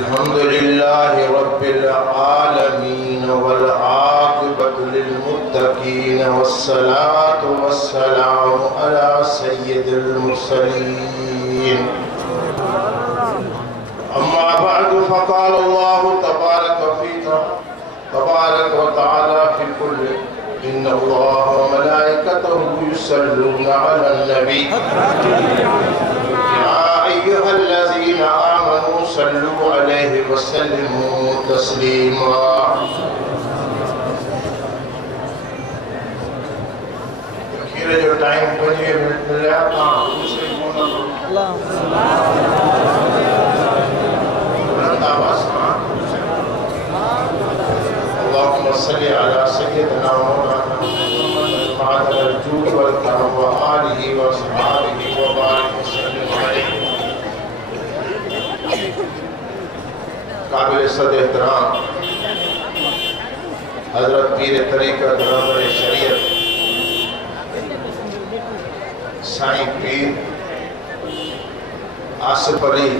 अल्हम्दुलिल्लाहि रब्बिल आलमीन वल आक़िबतु लिल मुत्तक़ीन वस्सलातु वस्सलामु अला सय्यिदिल मुरसलीन। अम्मा बअदु फ़क़ाल अल्लाहु तबारक व तआला फ़ी कुल्लि इन्नल्लाह व मलाइकतहु युसल्लूना अलन नबी या अय्युहल्लज़ीना आमनू सल्लू अलैहि व सल्लिमू तस्लीमा। खीर जो टाइम 5 मिनट मिला था दूसरे कोना अल्लाहुम्मा सल्लि अला सय्यिदिना मौलाना मुहम्मद मादल जूद वल करम व आलिहि व अस्हाबिहि व बारिक वसल्लिम अलैहि। काबिल सद एहतराम हजरत पीर तरीक़त रहबर शरीयत साईं पीर आसिफ अली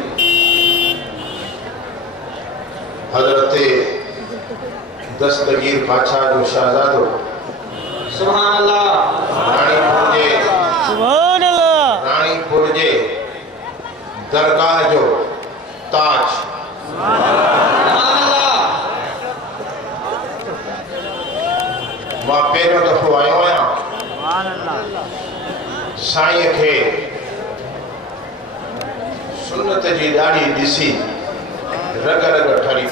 हजरत दस्तगीर बादशाह जो शहजादो सुभान अल्लाह रानीपुर जे दरगाह जो ताज मां पहिरियों दफ़ो आयो आहियां साईं खे सुन्नत जी ॾाढी ॾिसी रग रग ठरी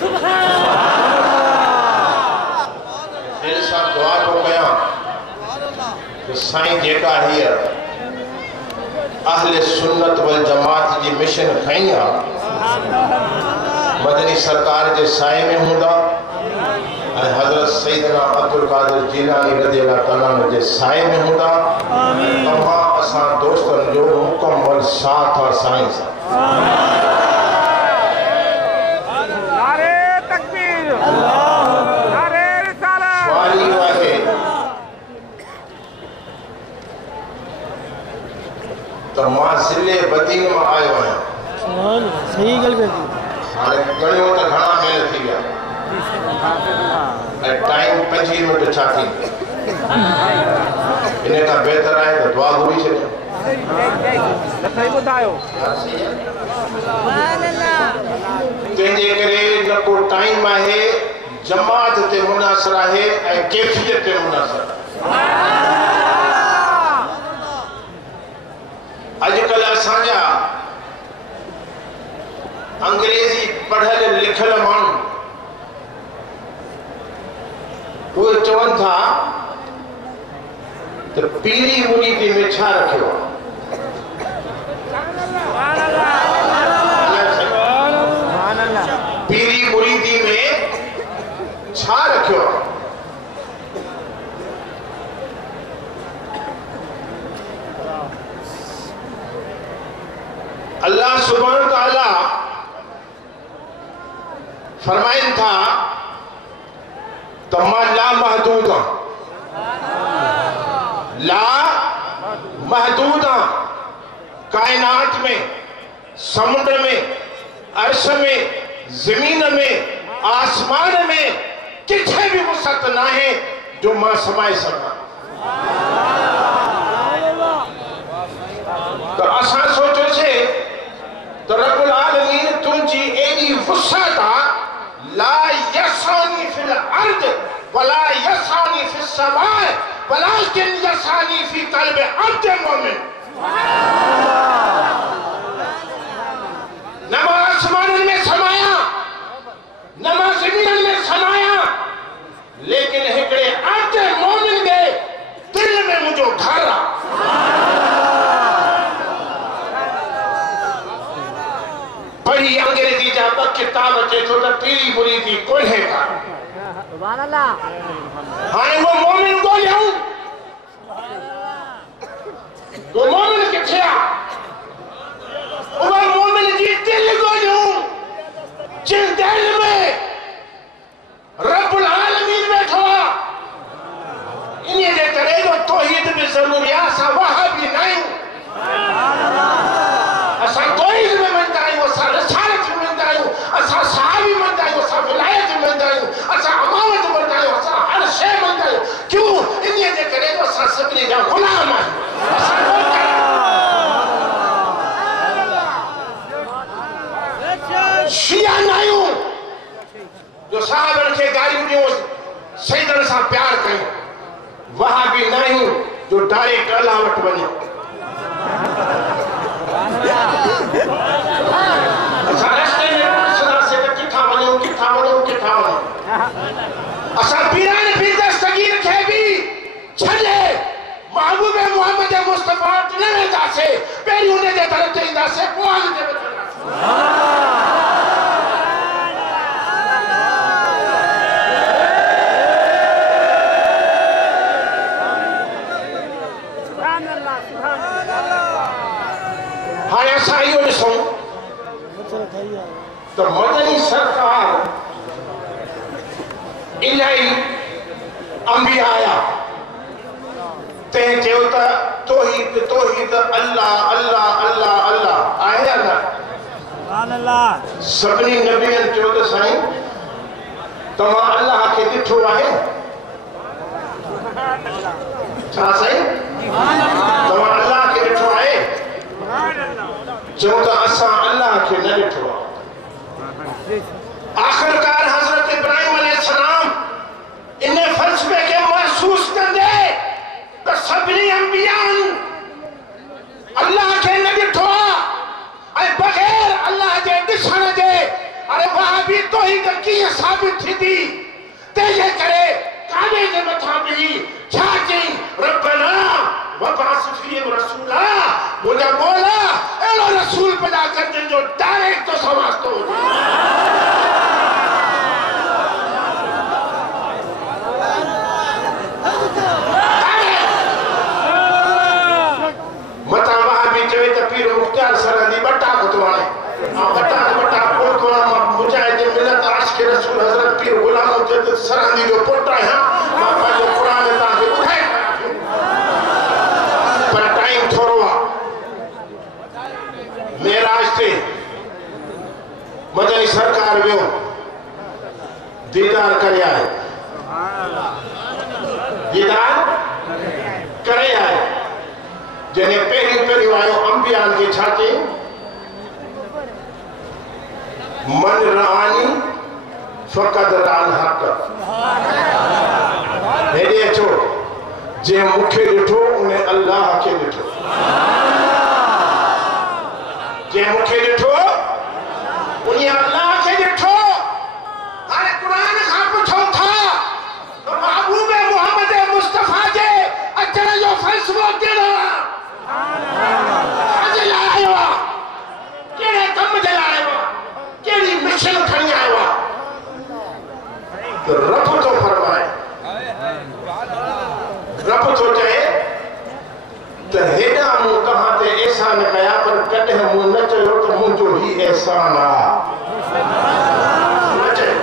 दिल सां दुआ थो कयां तो साईं जेका हीअ अहले सुन्नत वल जमात जी मिशन खई आहे मदनी सरकार जे साए में हूंदा ऐं हज़रत सैयदना अब्दुल कादिर जीलानी रज़ियल्लाहु ताला अन्हु जे साए में हूंदा। तव्हां असां दोस्तनि जो मुकम्मल साथ आहे साईं सां। तो मां ज़िले बदीन में आयो आहियां। सही गल कही। हाणे गणियो त घणा मेल थी विया ऐं टाइम 25 मिनट छा थी इन खां बहितर आहे त दुआ घुरी छॾियो। तंहिंजे करे न को टाइम आहे जमात ते मुनासिर आहे ऐं कैफियत ते मुनासिर। अॼुकल्ह असांजा अंग्रेजी पढ़ियल लिखियल माण्हू उहे चवनि था त पीरी मुरीदी में छा रखियो आहे, पीरी मुरीदी में छा रखियो आहे। अल्लाह सुब्हान ताला फरमाइन था तो मां ला महदूद कायनात में समुद्र में अर्श में जमीन में आसमान में किथे भी वसत ना है जो मां समाए सका। तो असा सोचो से तो रब्बुल आलमीन तुमची एडी वसत ला यसानी फिल अर्द वला यसानी फिस समाए वलाकिन यसानी फी कल्ब अब्द मोमिन। न मां आसमानन में समाया न मां ज़मीन में समाया लेकिन हिकड़े अब्द मोमिन दे दिल में मुझो घर आ। पढ़ी अंग्रेजी जा ब किताब अचे थो त पीरी मुरीदी कोन्हे का। सुभान अल्लाह। हाणे वो मोमिन ॻोल्हियूं वो मोमिन किथे आहे उहा मोमिन जी दिल ॻोल्हियूं जिस दिल में रब्बुल आलमीन बैठो आहे। इन जे करे जो तौहीद में ज़रूरी आहे। असां वहाबी न आहियूं, असां तौहीद में मञदा आहियूं, असां रिसालत में मञदा आहियूं, असां सभिनी जा गुलाम शिया नायूं जो साहबन खे गाड़ियूं ॾियूं सईदन सां प्यार कयूं वहाबी नायूं जो डायरेक्ट अल्लाह वटि वञो असां रस्ते में ॾिसंदासीं त किथां वञूं असां पीरान पीर दस्तगीर खे बि छॾे महबूब मोहम्मद मुस्तफा वटि न वेंदासीं पहिरीं हुन जे दर ते ईंदासीं पोइ अॻिते वधंदासीं हाणे असां इहो ॾिसूं त मदनी सरकार इलाही अंबिया आया तंहिं चयो त तौहीद तौहीद अल्लाह अल्लाह अल्लाह अल्लाह आहे या न सभिनी नबियनि चयो त साईं तव्हां अल्लाह खे ॾिठो आहे छा साईं तव्हां अल्लाह खे ॾिठो आहे चयो त असां अल्लाह खे न ॾिठो आहे आखिरकार हज़रत इब्राहिम अलैहिस्सलाम इन फ़लसफ़े खे महसूस कंदे त सभिनी अंबियानि अल्लाह खे न ॾिठो आहे ऐं बग़ैर अल्लाह जे ॾिसण जे अरे वहाबी तौहीद कीअं साबित थींदी तंहिंजे करे काने जे मथां बि छा चई रब्बना वबास फीहिम रसूला मुंहिंजा मौला अहिड़ो रसूल पैदा कर जंहिंजो डायरेक्ट तोसां वास्तो हुजे मथां वहाबी चवे त पीर मुख्तार सरहंदी बटा कुतो आहे बटा पोइ मुजाहिद मिलत आशिक़ रसूल हज़रत पीर गुलाम मुजद्दिद सरहंदी जो पुटु आहियां मां पंहिंजो क़ुरान तव्हांखे ॿुधाए पर टाइम थोरो आहे मेराज ते मदनी सरकार वियो दीदार करे आए दीदार करे आए जंहिं पहिरियों आयो अंबियान खे छा चई मन रहानी फ़क़त रान हक़ हेॾे अचो जे मूंखे ॾिठो उन अल्लाह खे ॾिठो जे मूंखे ॾिठो उन अल्लाह खे ॾिठो हाणे क़ुरान खां पुछो था त महबूब मोहम्मद मुस्तफा जे अचण जो फ़ैसिलो कहिड़ो आहे छाजे लाइ आयो आहे कहिड़े कम जे लाइ आयो आहे कहिड़ी मिशन खणी आयो आहे त रब थो फरमाए रब थो चए त हेॾा मूं तव्हां ते एहसान कया पर कॾहिं मूं न चयो त मुंहिंजो ही एहसान आहे न चयो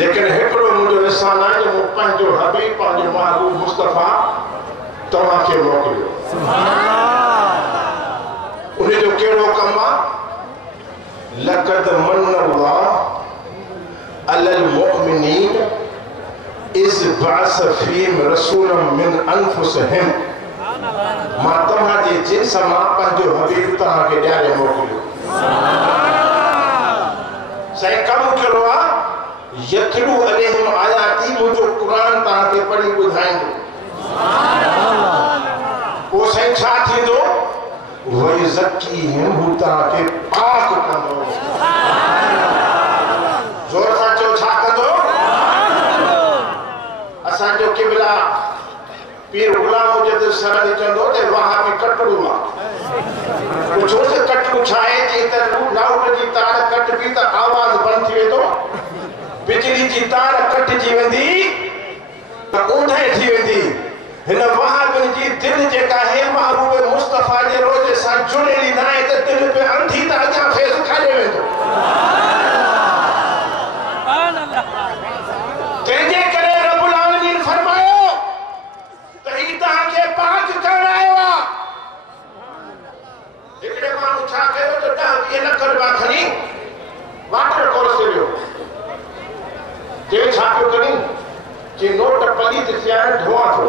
लेकिन हिकिड़ो मुंहिंजो एहसान आहे जो मूं पंहिंजो हबीब पंहिंजो महबूब मुस्तफा तव्हांखे मोकिलियो उनजो कहिड़ो कमु आहे लक़द मन अल्लाह अलल मुअमिनीन इज़ बअस फ़ीहिम रसूलन मिन अनफुसिहिम मां तव्हांजे जिन्स मां पंहिंजो हबीब तव्हांखे ॾियारे मोकिलियो साईं कमु कहिड़ो आहे यतलू अलैहिम आयाती मुंहिंजो क़ुरान तव्हांखे पढ़ी ॿुधाईंदो पोइ साईं छा थींदो वयुज़क्कीहिम हू तव्हांखे पाक कंदो ज़ोर सां चओ छा कंदो असांजो क़िबला पीर गुलाम मुजद्दिद सरहंदी चवंदो त वहाबी कटड़ू आहे पुछो त कटड़ू छा आहे चई त लाउड जी तार कटबी त आवाज़ बंदि थी वेंदो बिजली जी तार कटजी वेंदी त ऊंधे थी वेंदी हिन वहाबिन जी दिलि जेका आहे महबूब मुस्तफा जे रोज़े सां जुड़ेली न आहे त दिलि पे अंधी त अॻियां फेस खाले वेंदो तंहिंजे करे रब्बुल आलमीन फरमायो त ही तव्हांखे पाक करण आयो आहे हिकिड़े माण्हू छा कयो त 10-20 लख रुपया खणी वाटर कोर्स ते वियो जे छा पियो करी जे नोट पलीत थिया धुआं थो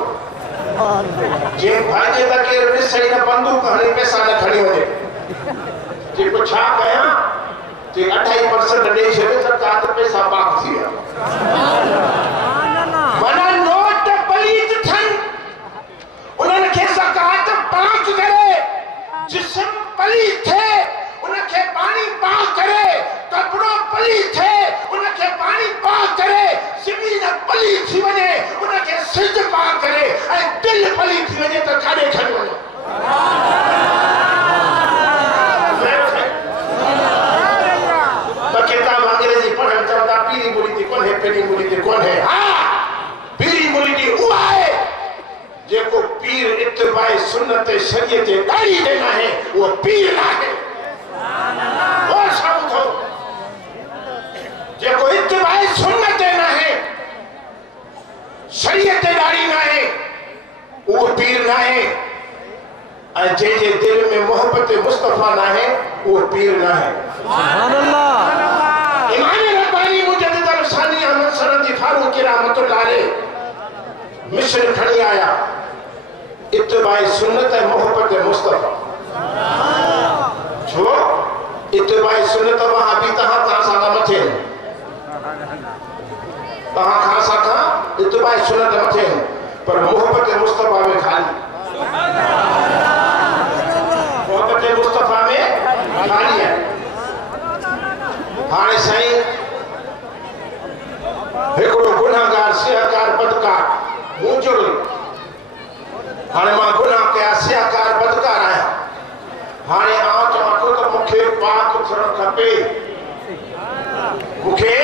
जे भाजे त केर ॾिसई न बंदूक हणी पैसा न खणी वञे जे को छा कया जे 28% ॾेई छॾे सरकार त पैसा बाक़ थी विया माना नोट पलीत थियनि उन्हनि खे सरकार त पाक करे जिस्म पलीत थे उनखे पानी पाक करे कपड़ो पलीत थे उनखे पानी पाक करे ज़मीन पलीत थी वञे उनखे सिज पाक करे ऐं दिल पलीत थी वञे त काॾे खणी वञो त किताब अंग्रेजी पढ़ण चवंदा पीरी मुरीदी कोन्हे पहिरीं मुरीदी कोन्हे हा पीरी मुरीदी उहा आहे जेको पीर इत्तिबाए सुन्नत शरीयत जे ॾाढी ॾिन आहे उहो पीर नाहे और सब थो जेको इत्तिबाए सुन्नत नाहे शरीयत जे ॾाढी नाहे उहो पीर नाहे ऐं जंहिंजे दिल में मोहब्बत मुस्तफ़ा नाहे उहो पीर नाहे सुभान अल्लाह इमाम रब्बानी मुजद्दिद अल-सानी अहमद सरंदी फारूकी रहमतुल्लाह अलैह मिशन खणी आया इत्तिबाए सुन्नत ऐं मोहब्बत मुस्तफ़ा छो इत्तिबाए सुन्नत वहाबी तहां सां मथे तहां खां सां इत्तिबाए सुन्नत मथे पर मोहब्बत मुस्तफ़ा में खाली मोहब्बत मुस्तफ़ा में खाली है हाणे साईं हिकिड़ो गुनाहगार सियाकार बदकार मूं जुड़ो हाणे मां गुनाह कया सियाकार बदकार आहियां हाणे आउं चवां थो त मूंखे पाक थियणु खपे मूंखे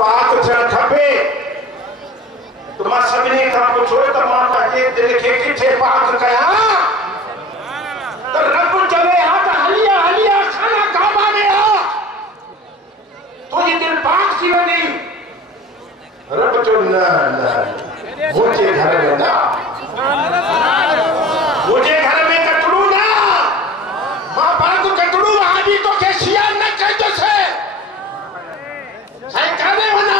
पाक थियणु खपे त मां सभिनी खां पुछो त मां पंहिंजे दिलि खे किथे पाक कयां त रब चवे हा त हलिया हलिया खाना काबा में आ तुंहिंजी दिलि पाक थी वञे रब चयो न न मुंहिंजे घर में न मुझे घर में कटड़ू ना मां बाग कटड़ू आदि तो के शिया न कहतो से सही कहने वना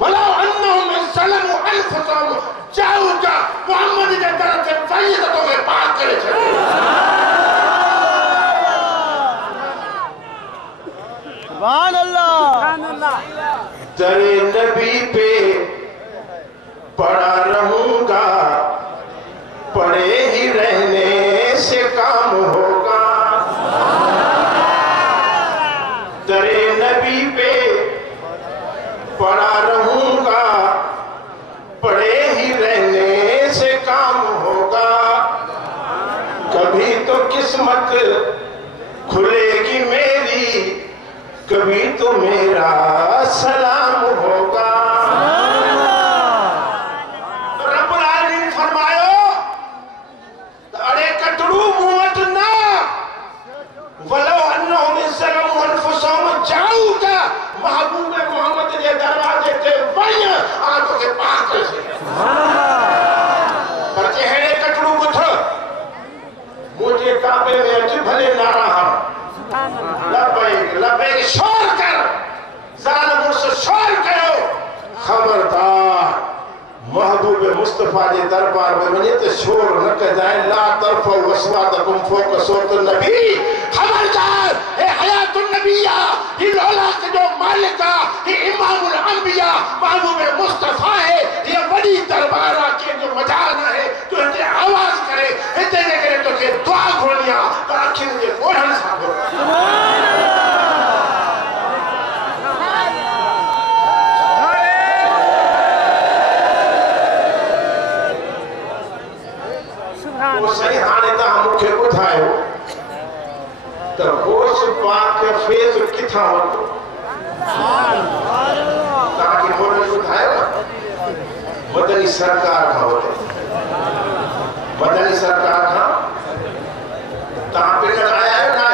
भला अन्नहुम सलमु अनफुसहुम जाऊका मोहम्मद के तरफ से फैज़ तो के पाक करे छे सुभान अल्लाह दरे नबी पे पड़ा रहूंगा पड़े ही रहने से काम होगा दरे नबी पे पड़ा रहूंगा पड़े ही रहने से काम होगा कभी तो किस्मत खुलेगी मेरी कभी तो मेरा सलाम होगा महबूब मोहम्मद के दरवाजे ते वण आंखों के पाक से पर चेहरे कटड़ू बुथ मुझे काबे में अच भले ना रहा लबैक लबैक शोर कर जालिम से शोर करो खबरदार महबूब मुस्तफा के दरबार में वने ते शोर न कजाए ला तरफ वसवातकुम फौक सूरत नबी खबरदार ए हयातुन नबिया ये औलाद जो मालिक ये इमामुल अंबिया महबूब मुस्तफा है ये बड़ी दरबार के जो मजाना है तो इते आवाज करे इते ने करे तो के दुआ घोलिया तो आखिर के ओढ़न सागो वो सही हाने ता मुखे बुधायो तो होश पाक फेज किथा वतो ताकि मोरे बुधायो मदनी सरकार का होते मदनी सरकार का ता पे आया है ना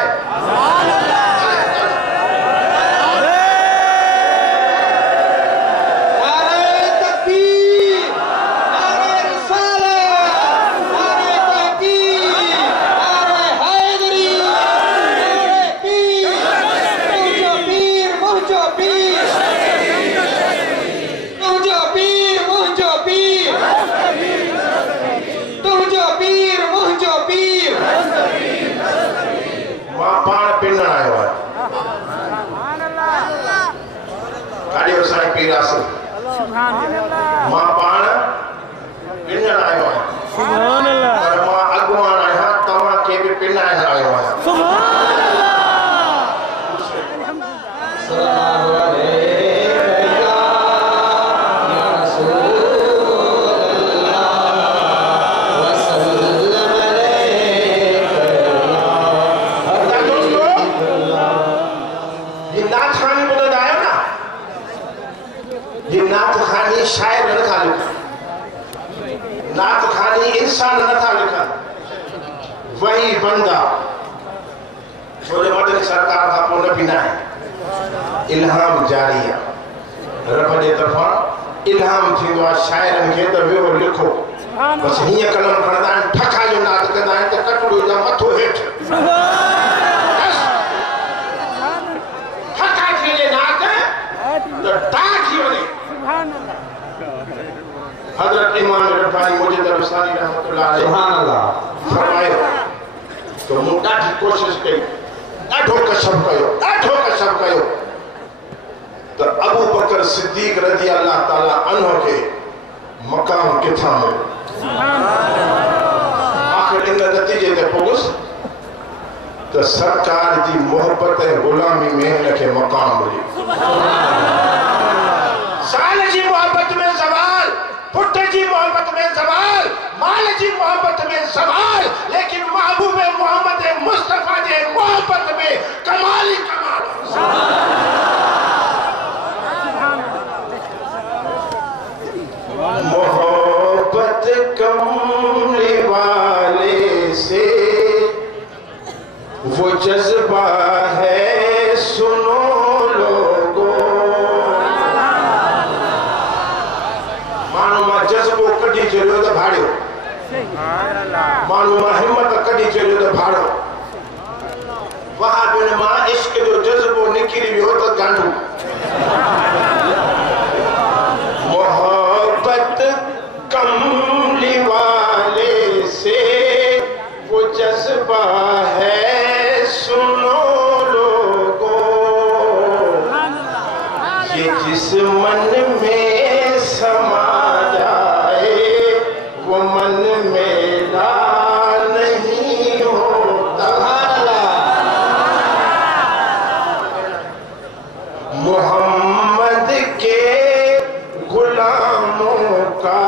विरासत मां पाण पिनण आयो आहियां सुभान अल्लाह पर मां अॻुवान आहियां तव्हां खे बि पिनाइण आयो आहियां सुभान शायर न था लिखन नात खानी इंसान न था लिखन वही बंदा छोड़े मदनी सरकार का पोइ न पीना है इल्हाम जारी है रब जे तरफा इल्हाम थींदो आहे शायरनि खे त वियो लिखो बस हीअं कलम खणंदा आहिनि ठका जो नात कंदा आहिनि त कटड़ो जा मथो हेठि ठका थी वञे नात त टा थी वञे हज़रत इमाम रब्बानी मुजद्दिद रसानी रहमतुल्लाह अलैहि सुभान अल्लाह फरमायो तो मूं ॾाढी कोशिशि कई ॾाढो कशफ कयो त अबू बकर सिद्दीक़ रज़ी अल्लाह ताला अन्हु खे मक़ाम किथां मिलियो आख़िर इन नतीजे ते पहुतुसि त सरकार जी मोहब्बत ऐं ग़ुलामी में हिनखे मक़ाम मिलियो साल जी मोहब्बत में सवाल पुट जी मोहब्बत में सवाल माल जी मोहब्बत में सवाल लेकिन महबूब मोहम्मद मुस्तफा जे मोहब्बत में कमाल ही कमाल मोहब्बत कमली वाले से वो जज्बा है सुनो कॾी चलियो त भाड़ियो माण्हू मां हिम्मत कॾी चलियो त भाड़ो वहाबियुनि मां इश्क जो जज़्बो निकिरी वियो त गांडू मोहब्बत कमली वाले से वो जज्बा है सुनो लोगों ये जिस मन में समा मन मेरा नहीं होता मोहम्मद के गुलामों का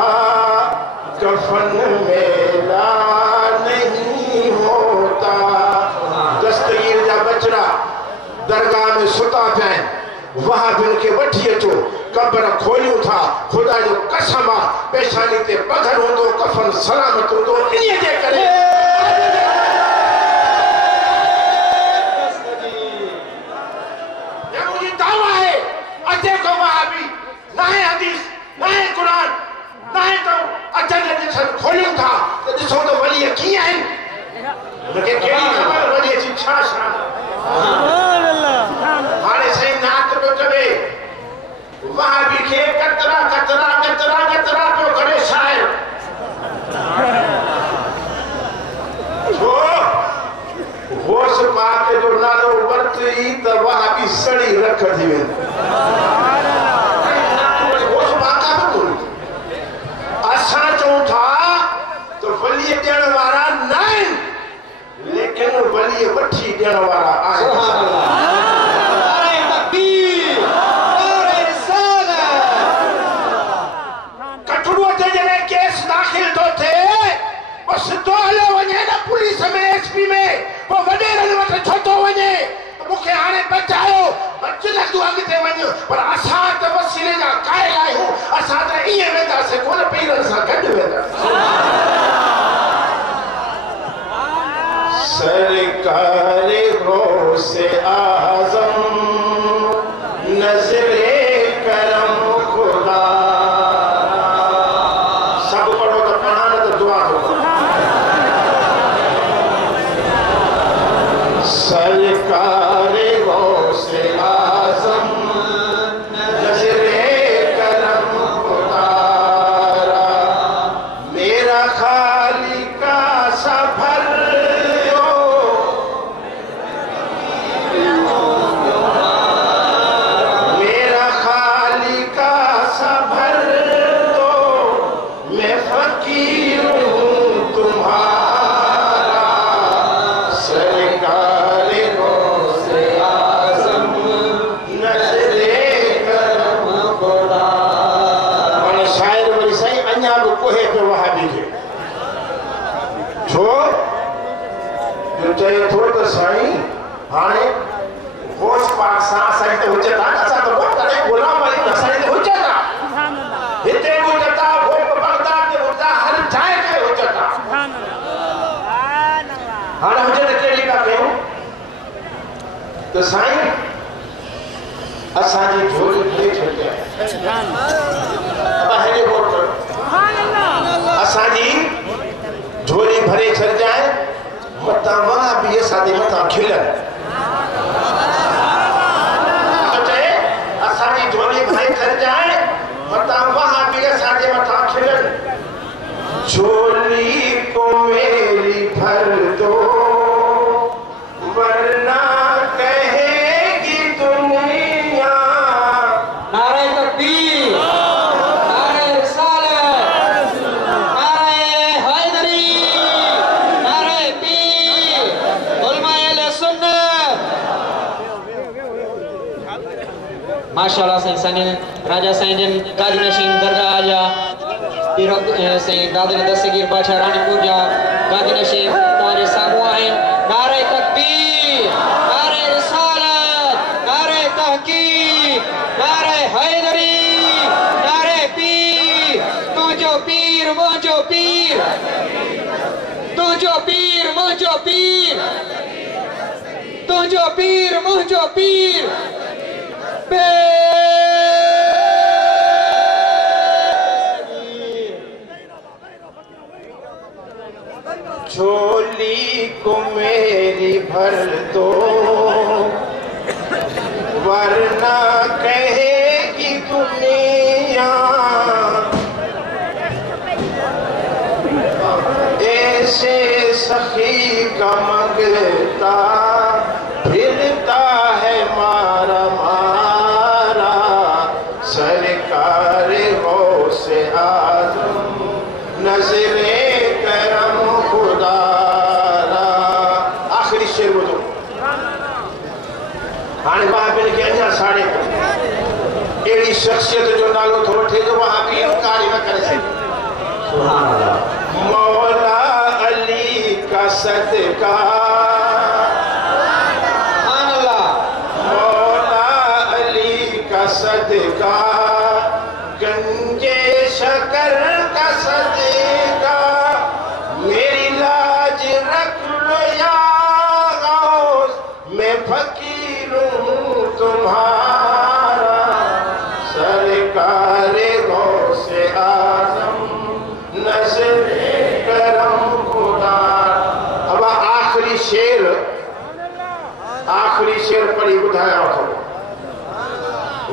कफन मेरा नहीं होता दस्तगीर जा बचड़ा दरगाह में सुता पिया आहिनि वहां बिन के वठी अचो कब्र खोलियूं था खुदा जो कसम आहे पेशानी ते पधर हूंदो कफन सलामत हूंदो इन्हीअ जे करे मुंहिंजी दावा आहे अचे को वहाबी न आहे हदीस न आहे क़ुर न आहे त अचनि ॾिसनि खोलियूं था त ॾिसो त वलीअ कीअं आहिनि मूंखे कहिड़ी ख़बर वलीअ जी छा शान हाणे साईं नात पियो चवे वहाबी खे कतरा पियो करे शायर छो होश पाक जो नालो वरती त वहाबी सड़ी रख थी वेंदी होश पाक असां चऊं था त वलीअ ॾियण वारा न आहिनि लेकिन वलीअ वठी ॾियण वारा आहिनि सिद्धो हलियो वञे न पुलिस में एसपी में पोइ वॾेरनि वटि छो थो वञे मूंखे हाणे बचायो बच लॻंदो अॻिते वञ पर असां त वसीले जा क़ाइल आहियूं असां त ईअं वेंदासीं कोन पीरनि सां गॾु वेंदासीं सरकार गौसे आज़म नज़रे करम खुदा सब पढ़ो तो पढ़ाना तो दुआ दो सरकार गौसे आज़म नज़रे करम खुदा मेरा खाली का सफर मेरा खाली का चए थो त साईं हाणे होश पाक सां साईं ते हुजत आहे असां त कोन करे गुलाम आहियूं असां ते हुजत आहे हिते हुजत आहे भोग बगदाद में हुजत आहे हर जाइ ते हुजत आहे हाणे हुजत कहिड़ी था कयूं त साईं असांजी झोली भरे छॾी आहे हेॾे गौर कयो असांजी झोली भरे छॾजाए मतां वहा बि असांजे मथां खिलनि असांजी झोली भरे छॾजाए मतां वहा बि असांजे मथां खिलनि झोली को मेरी भर दो वरना कहेगी दुनिया नारे तकबीर नारे रिसालत नारे हैदरी नारे पीर उलमाए अहले सुन्नत माशाअल्लाह साईं राजा साईं जन गादी नशीन दरगाह आलिया पीर साईं दादर दस्तगीर बादशाह रानीपुर जा गादी नशीन तव्हांजे साम्हूं आहिनि नारे तकबीर नारे रिसालत नारे तहकीक नारे हैदरी नारे पीर तुझो पीर मुझो पीर तुझो पीर मुझो पीर तुझो पीर मुझो पीर झोली को मेरी भर दो वरना कहेगी दुनिया ऐसे सखी का मंगता फिरता है मारा मारा सरकार हो से आजम नजरे करम खुदारा आखिरी शेर ॿुधो हाणे महाबीर खे अञा साड़े अहिड़ी शख्सियत जो नालो थो वठे जो वहां बि इनकार न करे सघे सुभान अल्लाह मौला अली का सदका सुभान अल्लाह मौला अली का सदका गंजे शकर का सदका मेरी लाज रख लो या गौस मैं फकीर हूँ तुम्हारा सरकार गौस आजम नज़रे करम खुदा अब आखिरी शेर पढ़ी ॿुधायां थो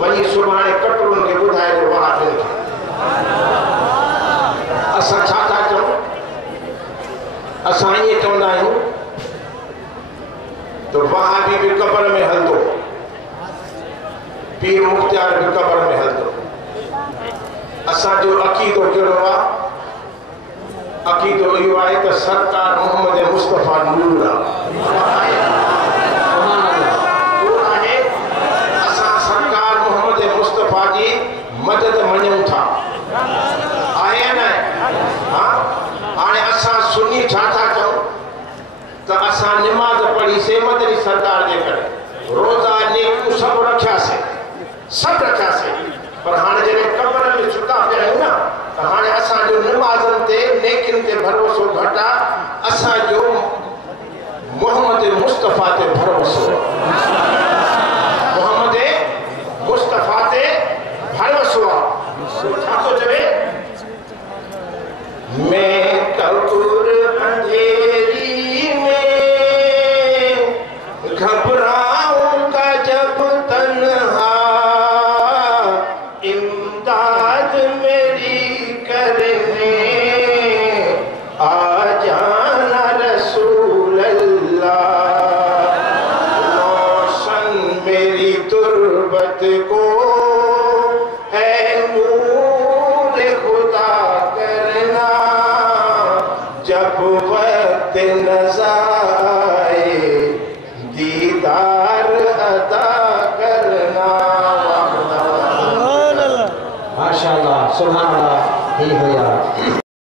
वही सुभाणे कटरुनि खे ॿुधाए जो वहाबिन खे असां छा था चऊं असां ईअं चवंदा आहियूं त वहाबी बि क़बर में हलंदो पीर मुख्तियार बि क़बर में हलंदो असांजो अक़ीदो कहिड़ो आहे अक़ीदो इहो आहे त सरकार मोहम्मद मुस्तफ़ा नूर आहे मदद मञूं था आहे न हाँ हाणे असां सुन्नी छा था चऊं त असां निमाज़ पढ़ीसीं मदनी सरकार जे करे रोज़ा नेकियूं सभु रखियासीं पर हाणे जॾहिं क़बर में सुता पिया आहियूं न त हाणे असांजो निमाज़नि ते नेकियुनि ते भरोसो घटि आहे असांजो मोहम्मद मुस्तफ़ा ते भरोसो मोहम्मद मुस्तफ़ा ते भरोसो छा थो चवे मैं कपूर अंधेरी में घबराऊंगा जब तन्हा इमदाद मेरी करने आ जाना रसूल अल्लाह रोशन मेरी तुर्बत को